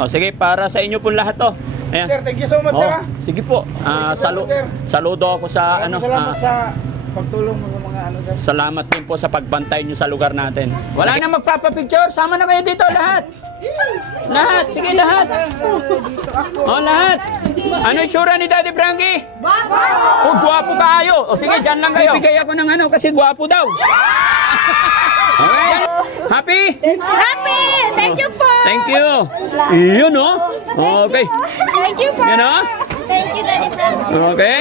O sige, para sa inyo po lahat to. Ayan. Sir, thank you so much, Oh, sir. sige po. Saludo ako sa Maraming salamat sa pagtulong ng mga ano, sir. salamat din po sa pagbantay nyo sa lugar natin. Wala na magpapapicture. Sama na kayo dito lahat. Lahat. Sige, lahat. Oh, lahat. Ano itsura ni Daddy Frankie? Guwapo! Oh, guwapo kayo. O sige, dyan lang kayo. Bibigay ako ng ano kasi guwapo daw. Okay. Happy? Happy! Thank you po! Thank you. Iyon, oh. Okay. Thank you po! Yan, oh. Thank you, Daddy Frankie. Okay.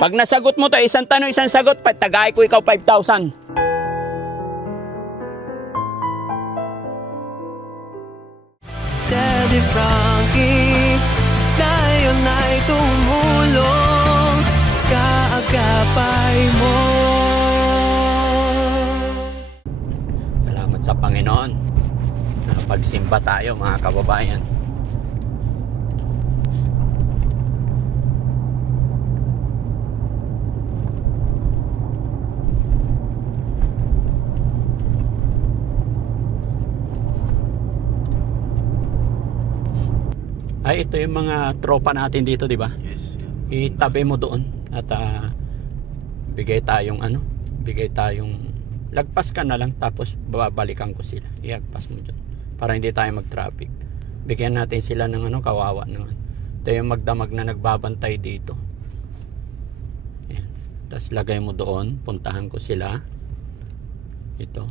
Pag nasagot mo to, isang tanong, isang sagot, tagay ko ikaw 5,000. Daddy Frankie, ngayon ay tumulong, kaagapay mo. Salamat sa Panginoon. Pagsimba tayo mga kababayan. Ay, ito yung mga tropa natin dito, di ba? Yes. Itabi mo doon at bigay tayong lagpas ka na lang tapos babalikan ko sila. Iagpas mo dyan para hindi tayo mag-traffic. Bigyan natin sila ng kawawa naman. Ito yung magdamag na nagbabantay dito. Ayan. Tapos lagay mo doon, puntahan ko sila. Ito.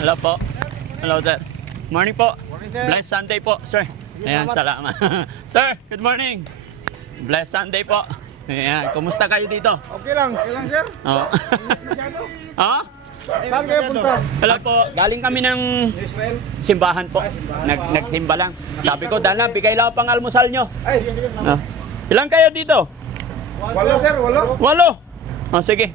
Hello po. Hello sir. Morning po. Morning, sir. Blessed Sunday po, sir. Ayan, salamat. Sir, good morning. Blessed Sunday po. Ayan, kumusta kayo dito? Okay lang, sir. Oh. Oh? Saan kayo punta? Hello po. Galing kami ng Israel? simbahan po. Nagsimba lang. Sabi ko, dala, bigay lang pang almusal nyo. Ay, Oh. Ilan kayo dito? walo, sir, walo. 8. Oh, sige.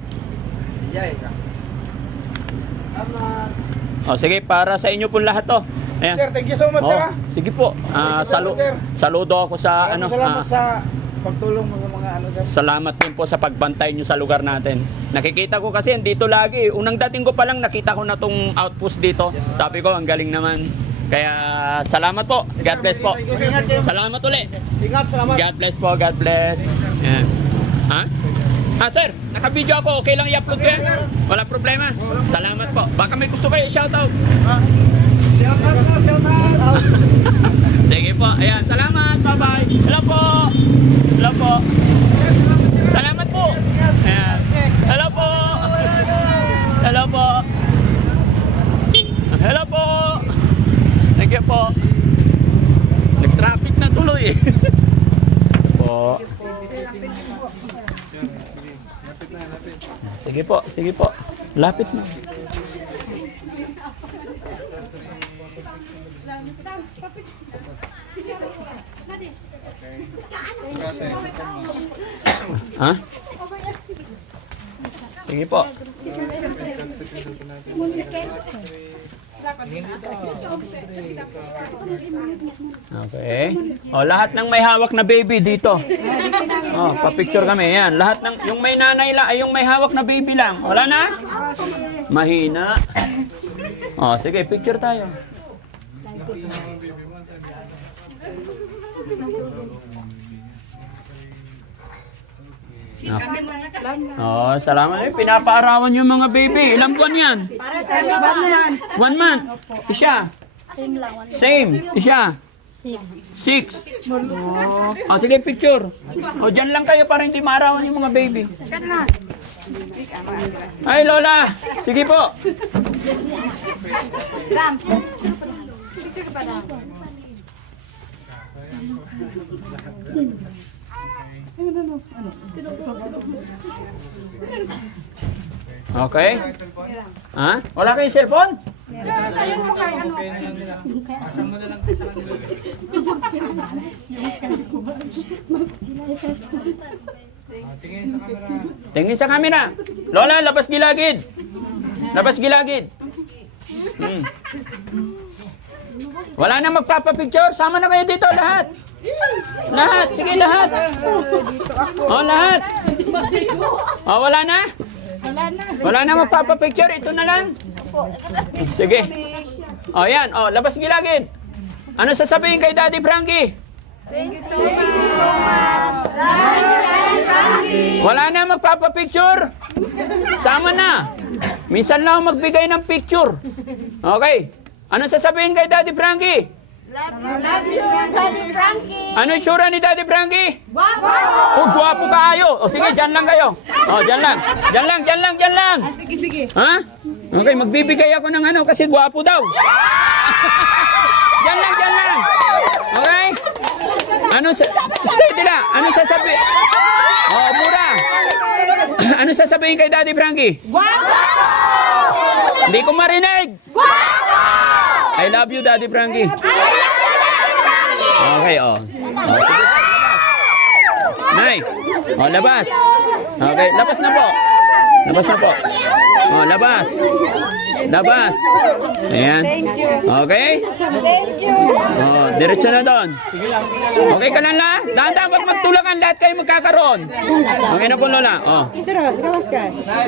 Oh, sige, para sa inyo po lahat to. Ayan. Sir, thank you so much, Oh, sir. sige po. Sir. Saludo ako sa Maraming salamat sa pagtulong ng mga ano, sir. salamat din po sa pagbantay nyo sa lugar natin. Nakikita ko kasi dito lagi. Unang dating ko pa lang nakita ko na tong outpost dito. Sabi ko, ang galing naman. Kaya salamat po. God bless po. Salamat ulit. Ingat, salamat. God bless po. God bless. Ayan. Ha? Sir, naka-video ako. Okay lang i-upload ko yan? Wala problema. Salamat po. Baka may gusto kayo i-shoutout. Sige po. Ayan. Salamat. Bye-bye. Hello po. Hello po. Salamat po. Ayan. Hello po. Hello po. Hello po. Thank you po. Nag-traffic na tuloy eh. Po. Sige po, sige po. Lapit na. Ha? Sige po. Okay. Oh, lahat ng may hawak na baby dito. Oh, pa-picture kami. Yan. Lahat ng yung may nanay lang, ay yung may hawak na baby lang. Wala na? Mahina. Oh, sige, picture tayo. Oh, salamat. Pinapaarawan yung mga baby. Ilang buwan yan? 1 month. Isa. Same. Isa. 6. Oh, sige, picture. O, dyan lang kayo para hindi maarawan yung mga baby. Ay, Lola. Sige po. Okay? Ha? Wala kayong cellphone? Tingin sa camera. Lola, labas gilagid. Labas gilagid. Wala na magpapapicture. Sama na kayo dito lahat. Lahat. Sige, lahat. Oh, lahat. Oh, wala na? Wala na magpapapicture. Ito na lang. Sige. Oh, yan. Oh, labas gilagid. Ano sasabihin kay Daddy Frankie? Wala na magpapapicture. Sama na. Minsan lang ako magbigay ng picture. Okay. Ano sasabihin kay Daddy Frankie? Love you, Daddy Frankie. Ano itsura ni Daddy Frankie? Wow! Oh, guwapo kaayo. O sige, dyan lang kayo. O, dyan lang. Dyan lang, dyan lang, dyan lang. Sige. Ha? Okay, magbibigay ako ng ano kasi guwapo daw. Dyan lang, dyan lang. Okay? Ano sa... Steady lang. Ano sasabihin? Oh, mura. Ano sasabihin kay Daddy Frankie? Wow! Hindi ko marinig. I love you, Daddy Frankie. Okay, oh. Oh, sige. Nay. Oh, labas. Okay, labas na po. Labas na po. Oh, labas. Labas. Ayan. Okay? Oh, diretso na doon. Okay ka lang la? Dahan-dahan, wag magtulakan. Lahat kayo magkakaroon. Okay na po, Lola. Oh.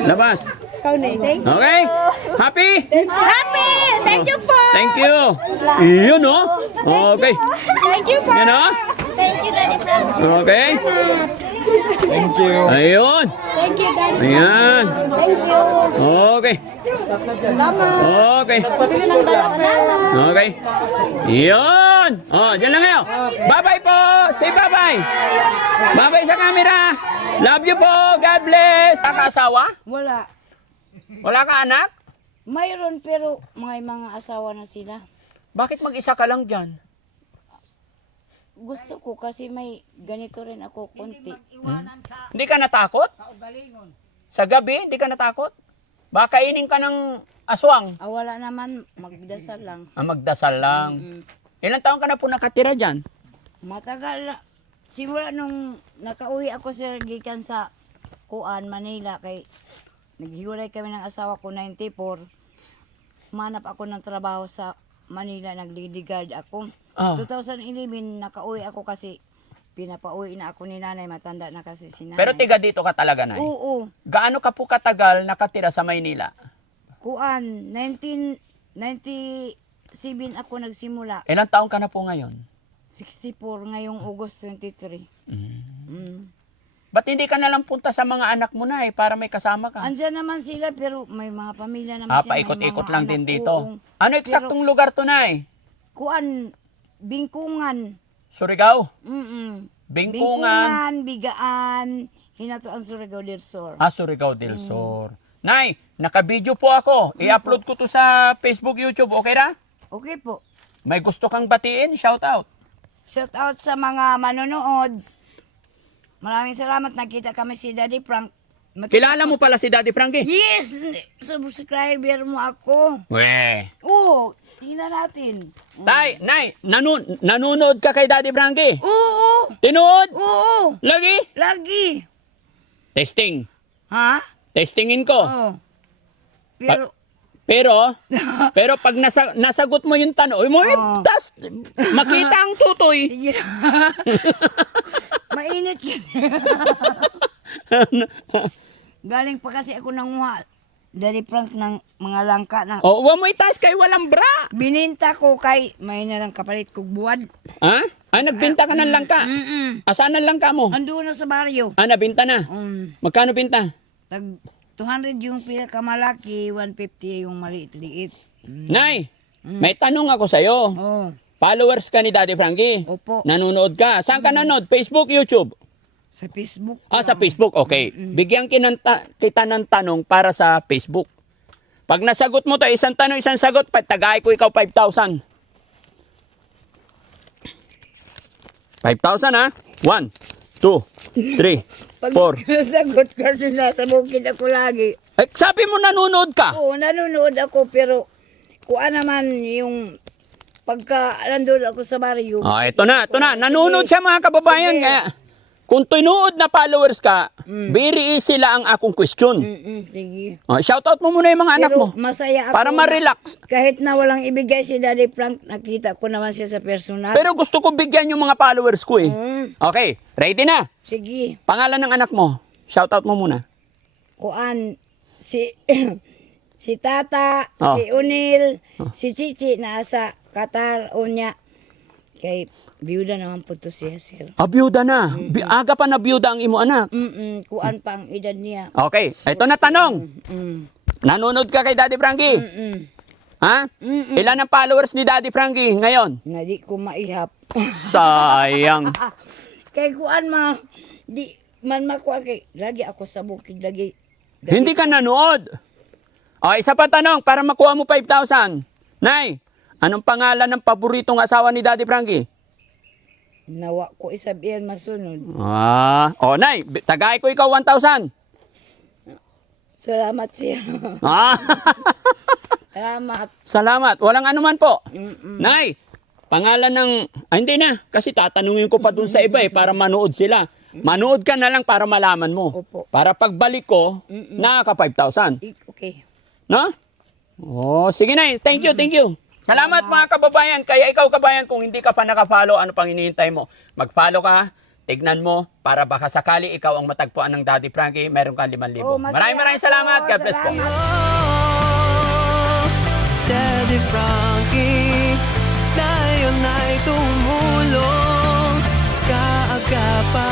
Labas. Okay? Happy? Happy! Thank you po! Thank you. Iyon, oh. Okay. Thank you po! Yan, oh. Thank you, Daddy Frankie. Okay. Thank you. Ayun. Thank you, Daddy. Ayan. Thank you. Okay. Okay. Salamat. Okay. Yun. Oh, dyan lang kayo. Bye-bye po. Say bye-bye. Bye-bye sa camera. Love you po. God bless. Kakasawa? Wala. Wala ka anak? Mayroon pero mga asawa na sila. Bakit mag-isa ka lang dyan? Gusto ko kasi may ganito rin ako konti. Hindi ka natakot? Sa gabi, hindi ka natakot? Baka kainin ka ng aswang. Wala naman, magdasal lang. Magdasal lang. Ilang taon ka na po nakatira dyan? Matagal na. Simula nung nakauwi ako sa gikan sa Kuan, Manila, kay naghiwalay kami ng asawa ko 94. Manap ako ng trabaho sa Manila, nagliligard ako. Ah. 2011, nakauwi ako kasi pinapauwi na ako ni nanay, matanda na kasi si nanay. Pero tiga dito ka talaga, Nay? Oo. Gaano ka po katagal nakatira sa Maynila? Kuan, 1997 ako nagsimula. Ilang taon ka na po ngayon? 64 ngayong August 23. Mm. Ba't hindi ka nalang punta sa mga anak mo na para may kasama ka? Andyan naman sila pero may mga pamilya naman sila. may Paikot-ikot mga lang anak. din dito. Oo. Ano eksaktong lugar to, Nay? Kuan, Bingkungan. Surigao? Mm-mm. Bingkungan? Bigaan, Hinatuan, Surigao del Sur. Surigao del Sur. Nay, naka-video po ako. I-upload ko to sa Facebook, YouTube. Okay na? Okay po. May gusto kang batiin? Shout out. Shout out sa mga manonood. Maraming salamat. Nakita kami si Daddy Frank. Kilala mo pala si Daddy Frankie? Yes! Subscriber mo ako. Weh. Oo, tingnan natin. Tay, Nay, nanonood ka kay Daddy Frankie? Oo! Tinood? Oo! Lagi? Lagi! Testing. Ha? Testingin ko. Oo. Pero, Pero pag nasagot mo yung tanong, tas makita ang tutoy. sige. Mainit yun. Galing pa kasi ako nanguha. Daddy Frank ng mga langka na. Oh, huwag mo itaas kay walang bra. Bininta ko kay, may nalang kapalit kong buwad. Ha? Nagbinta ka ng langka. Saan ang langka mo? Andoon na sa baryo. Nabinta na. Magkano binta? Tag 200 yung pinakamalaki, 150 yung maliit-liit. Nay, may tanong ako sa'yo. Oh, Followers ka ni Daddy Frankie? opo. Nanonood ka? Saan ka nanood? Facebook, YouTube? Sa Facebook. Sa Facebook. Okay. Bigyan kita ng tanong para sa Facebook. Pag nasagot mo to, isang tanong, isang sagot, tagay ko ikaw 5,000. 5,000 ha? 1, 2, 3, Pag 4. nasagot kasi nasa bukid ako lagi. Sabi mo nanonood ka? Oo, nanonood ako pero kuha naman yung pagka nandun ako sa baryo. Ito na. Nanonood siya mga kababayan. Sige. Kaya, kung tinuod na followers ka, very easy lang ang akong question. Sige. Shoutout mo muna yung mga anak mo. Pero masaya ako. Para ma-relax. Kahit na walang ibigay si Daddy Frank, nakita ko naman siya sa personal. Pero gusto ko bigyan yung mga followers ko eh. Okay, ready na? Sige. Pangalan ng anak mo. Shoutout mo muna. Kuan, si si Tata, Oh. si Unil, si Chichi na sa Qatar, unya. Kay biyuda naman po to siya, sir. Byuda na. Aga pa na byuda ang imo anak. Kuan pa ang edad niya. Okay, ito na tanong. Mm. Nanonood ka kay Daddy Frankie? Ha? Ilan ang followers ni Daddy Frankie ngayon? Na di ko maihap. Sayang. Kay kuan di man makuha kay lagi ako sa bukid lagi. Hindi ka nanood. O, isa pa tanong para makuha mo 5,000. Nay, anong pangalan ng paboritong asawa ni Daddy Frankie? Nawa ko isabihan masunod. Nay, tagay ko ikaw 1,000. Salamat siya. Salamat. Salamat. Walang anuman po. Nay, pangalan ng... hindi na. Kasi tatanungin ko pa dun sa iba para manood sila. Manood ka na lang para malaman mo. Opo. Para pagbalik ko, nakaka 5,000. Okay. No? Sige na. Thank you, thank you. Salamat mga kababayan. Kaya ikaw kabayan, kung hindi ka pa nakafollow, ano pang hinihintay mo? Mag-follow ka, tignan mo, para baka sakali ikaw ang matagpuan ng Daddy Frankie, meron kang 5,000. Maraming salamat. God bless po. Daddy Frankie, ngayon ay tumulong kaagapay